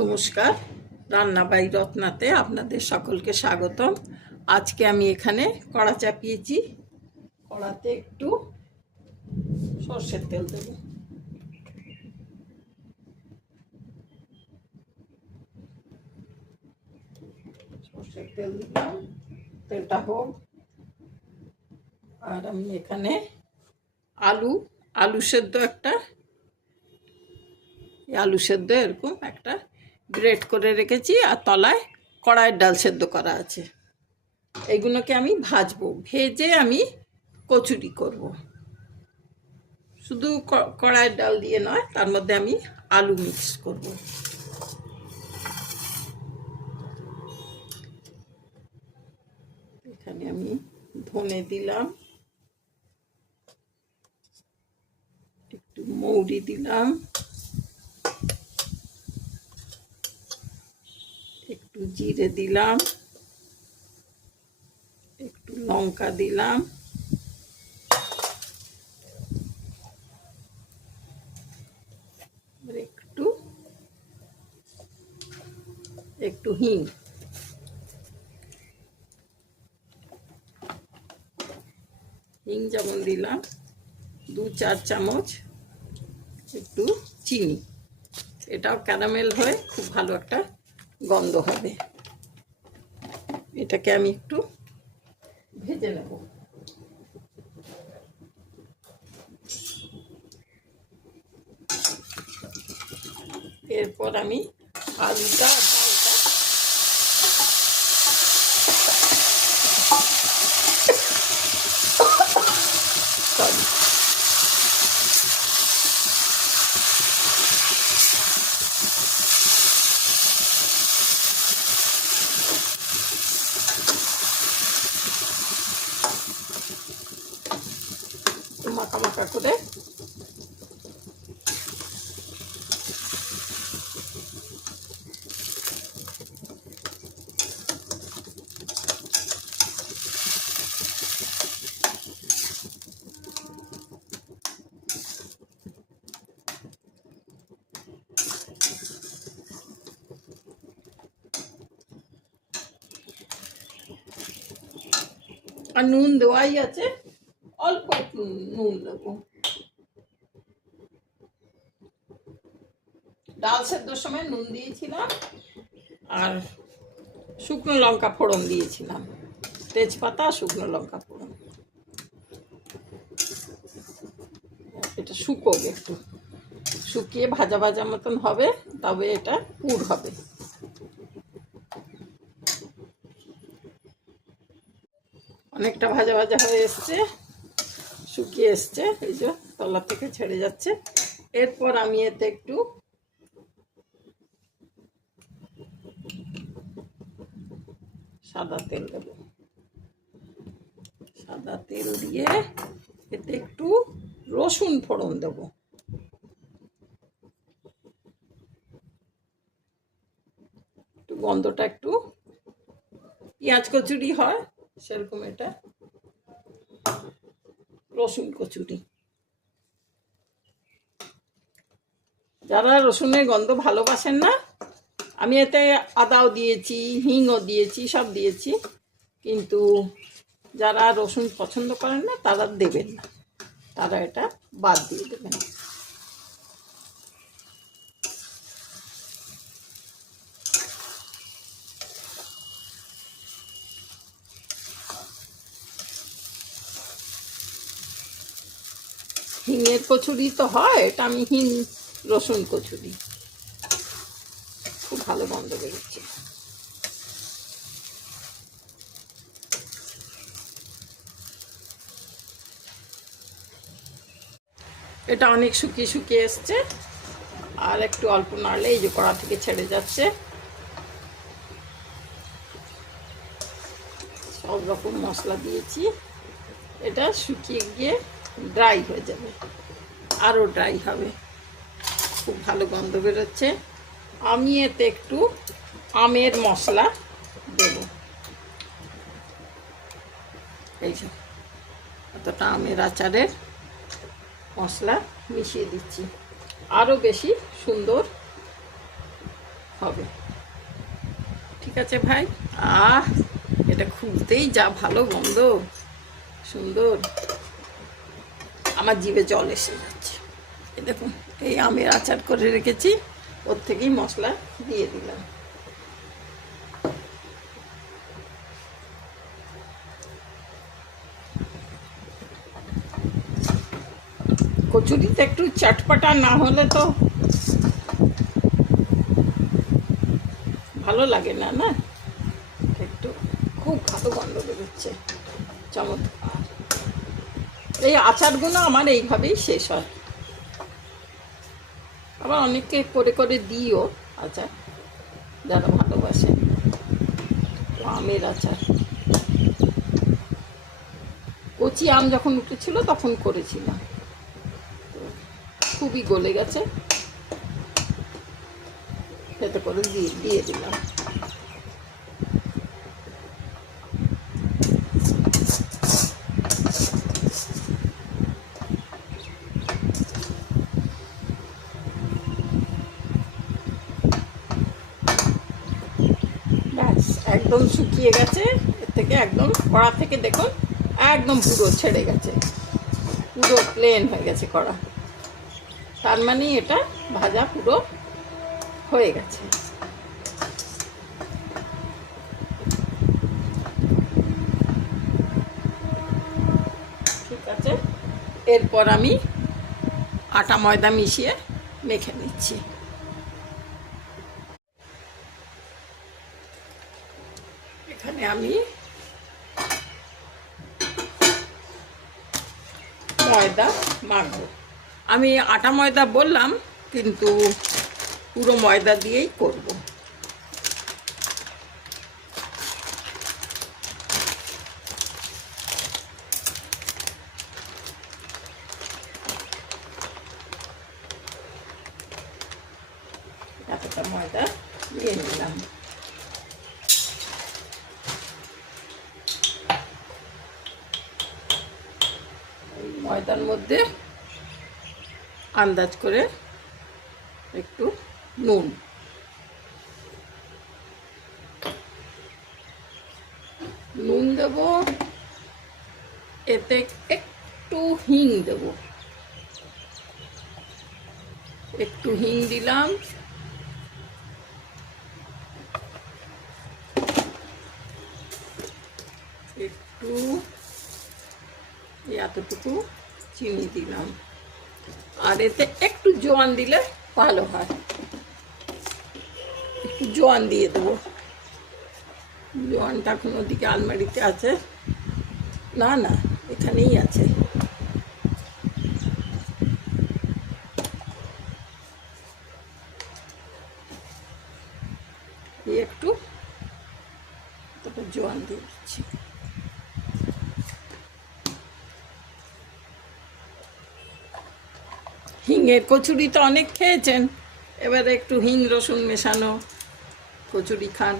নমস্কার, রান্না বাই রত্নাতে আপনাদের সকলকে স্বাগতম। আজকে আমি এখানে কড়া চাপিয়েছি। কড়াতে একটু সর্ষের তেল দেব। সর্ষের তেল দিলাম, তেলটা হোক। আর আমি এখানে আলু সেদ্ধ আলু সেদ্ধ এরকম একটা গ্রেট করে রেখেছি, আর তলায় কড়াইয়ের ডাল সেদ্ধ করা আছে। এইগুলোকে আমি ভাজবো, ভেজে আমি কচুরি করব। শুধু কড়াইয়ের ডাল দিয়ে নয়, তার মধ্যে আমি আলু মিক্স করব। এখানে আমি ধনে দিলাম, একটু মৌরি দিলাম, একটু জিরে দিলাম, একটু লঙ্কা দিলাম, একটু হিং, যেমন দিলাম 2-4 চামচ, একটু চিনি। এটাও ক্যারামেল হয়ে খুব ভালো একটা গন্ধ হবে। এটাকে আমি একটু ভেজে নেব। এরপর আমি আলুটা মাখা মাখা করে আর নুন দেওয়াই আছে, অল্প একটু নুন দেবো। ডাল সেদ্ধর সময় নুন দিয়েছিলাম, আর শুকনো লঙ্কা ফোড়ন দিয়েছিলাম, তেজপাতা শুকনো লঙ্কা ফোড়ন। এটা শুকোক, একটু শুকিয়ে ভাজা ভাজা মতন হবে, তবে এটা পুর হবে। অনেকটা ভাজা ভাজা হয়ে এসছে, শুকিয়ে এসছে, এই যে তলা থেকে ছেড়ে যাচ্ছে। এরপর আমি এতে একটু সাদা তেল দেব। সাদা তেল দিয়ে এতে একটু রসুন ফোড়ন দেব। একটু গন্ধটা একটু পেঁয়াজ কচুরি হয় সেরকম, এটা রসুন কচুরি। যারা রসুনের গন্ধ ভালোবাসেন না, আমি এতে আদাও দিয়েছি, হিংও দিয়েছি, সব দিয়েছি, কিন্তু যারা রসুন পছন্দ করেন না তারা দেবেন না, তারা এটা বাদ দিয়ে দেবেন। হিঙের কচুরি তো হয়, এটা আমি হিং রসুন কচুরি। খুব ভালো গন্ধ বেরোচ্ছে। এটা অনেক শুকিয়ে শুকিয়ে এসছে, আর একটু অল্প নাড়লে এই যে কড়া থেকে ছেড়ে যাচ্ছে। সব রকম মশলা দিয়েছি, এটা শুকিয়ে গিয়ে ড্রাই হয়ে যাবে, আরও ড্রাই হবে। খুব ভালো গন্ধ বেরোচ্ছে। আমি এতে একটু আমের মশলা দেব। এই যে এতটা আমের আচারের মশলা মিশিয়ে দিচ্ছি, আরও বেশি সুন্দর হবে। ঠিক আছে ভাই। আহ, এটা খুলতেই যা ভালো গন্ধ, সুন্দর, আমার জিভে জল এসে যাচ্ছে। এই দেখুন, এই আমের আচার করে রেখেছি, ওর থেকেই মশলা দিয়ে দিলাম। কচুরিতে একটু চটপটা না হলে তো ভালো লাগে না, না? একটু খুব ভালো গন্ধ বেরোচ্ছে, চমৎকার। এই আচারগুলো আমার এইভাবেই শেষ হয়। আবার অনেককে করে করে দিও আচার, যারা ভালোবাসে। আমের আচার, কচি আম যখন উঠেছিল তখন করেছিলাম, খুবই গলে গেছে, এতে করে দিয়ে দিয়ে দিলাম। ব্যাস, একদম শুকিয়ে গেছে। এর থেকে একদম কড়া থেকে দেখুন একদম পুরো ছেড়ে গেছে, পুরো প্লেন হয়ে গেছে কড়া। তার মানে এটা ভাজা পুরো হয়ে গেছে। ঠিক আছে, এরপর আমি আটা ময়দা মিশিয়ে মেখে নিচ্ছি। এখানে আমি ময়দা মাখবো। আমি আটা ময়দা বললাম, কিন্তু পুরো ময়দা দিয়েই করব। এতটা ময়দা নিয়ে নিলাম। ময়দার মধ্যে আন্দাজ করে একটু নুন, নুন দেব, এতে একটু হিং দেব, একটু হিং দিলাম, একটু এতটুকু চিনি দিলাম, আর এতে একটু জোয়ান দিলে ভালো হয়, একটু জোয়ান দিয়ে দেবো। জোয়ানটা এখন ওদিকে আলমারিতে আছে, না না এখানেই আছে। একটু তারপর জোয়ান দিয়ে দিচ্ছি। হিঙের কচুরি তো অনেক খেয়েছেন, এবারে একটু হিং রসুন মেশানো কচুরি খান,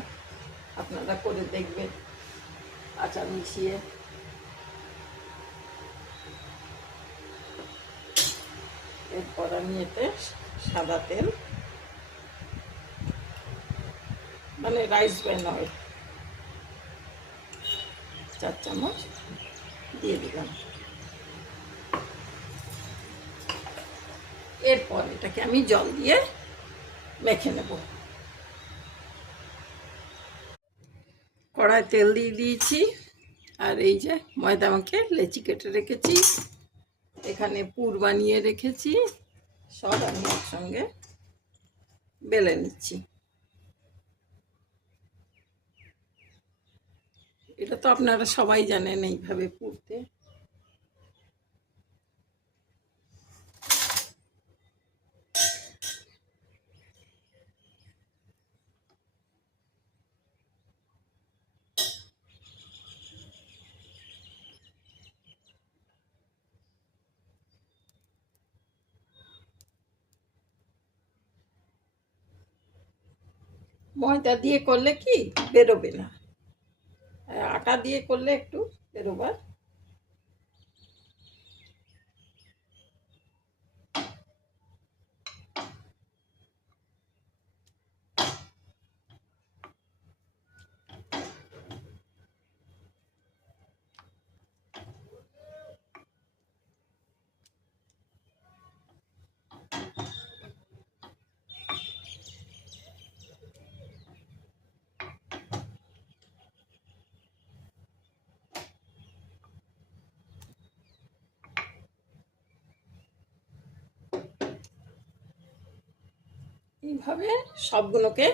আপনারা করে দেখবেন আচার মিশিয়ে। এরপর আমি এতে সাদা তেল, মানে রাইস ব্র্যান অয়েল 4 চামচ দিয়ে দিলাম। এরপর এটাকে আমি জল দিয়ে মেখে নেব। কড়ায় তেল দিয়ে দিয়েছি, আর এই যে ময়দা মাখে লেচি কেটে রেখেছি, এখানে পুর বানিয়ে রেখেছি, সব আমি একসঙ্গে বেলে নিচ্ছি। এটা তো আপনারা সবাই জানেন এইভাবে পুরতে। ময়দা দিয়ে করলে কি বেরোবে না, আটা দিয়ে করলে একটু বেরোবার। এইভাবে সবগুলোকে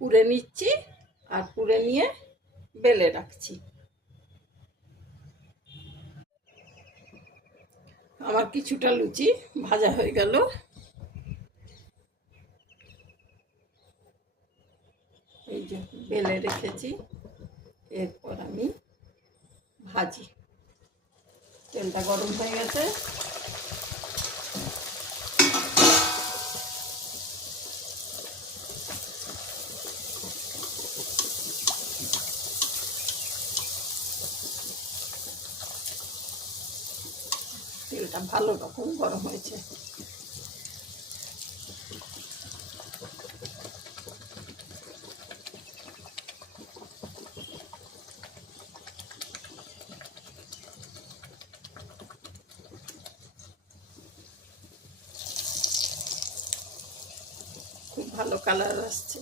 পুড়ে নিচ্ছি আর পুড়ে নিয়ে বেলে রাখছি। আমার কিছুটা লুচি ভাজা হয়ে গেল। এই যে বেলে রেখেছি, এরপর আমি ভাজি। তেলটা গরম হয়ে গেছে, তেলটা ভালো রকম গরম হয়েছে। খুব ভালো কালার আসছে।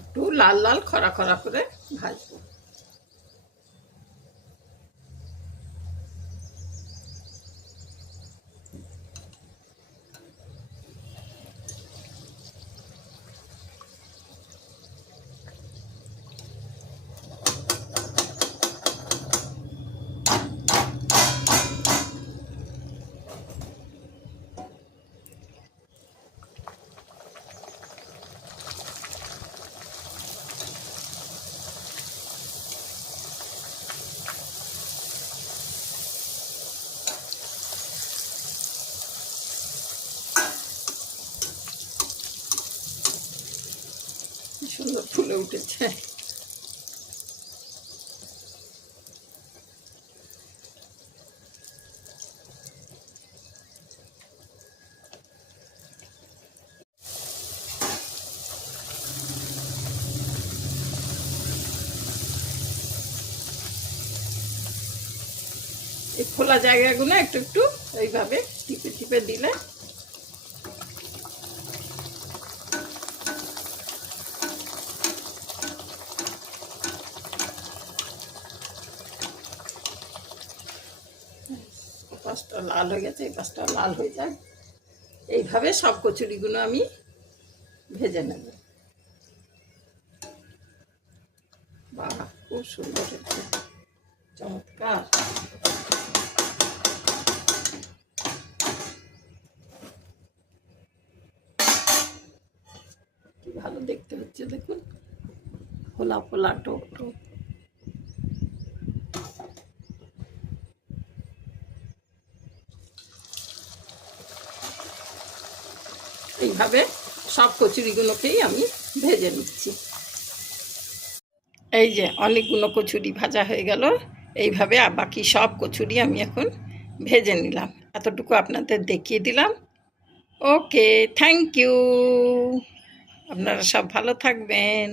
একটু লাল লাল খরা খরা করে ভাজবো। সুন্দর ফুলে উঠেছে। এই খোলা জায়গাগুলো একটু একটু এইভাবে টিপে টিপে দিলে পাঁচটা লাল হয়ে গেছে, এই পাঁচটা লাল হয়ে যায়। এইভাবে সব কচুরিগুলো আমি ভেজে নেব। বাহ, খুব সুন্দর হচ্ছে, চমৎকার। কি ভালো দেখতে হচ্ছে দেখুন। ফোলা ফোলা টোপ টোপ। এইভাবে সব কচুরিগুলোকেই আমি ভেজে নিচ্ছি। এই যে অনেকগুলো কচুরি ভাজা হয়ে গেল। এইভাবে বাকি সব কচুরি আমি এখন ভেজে নিলাম। এতটুকু আপনাদের দেখিয়ে দিলাম। ওকে, থ্যাংক ইউ। আপনারা সব ভালো থাকবেন।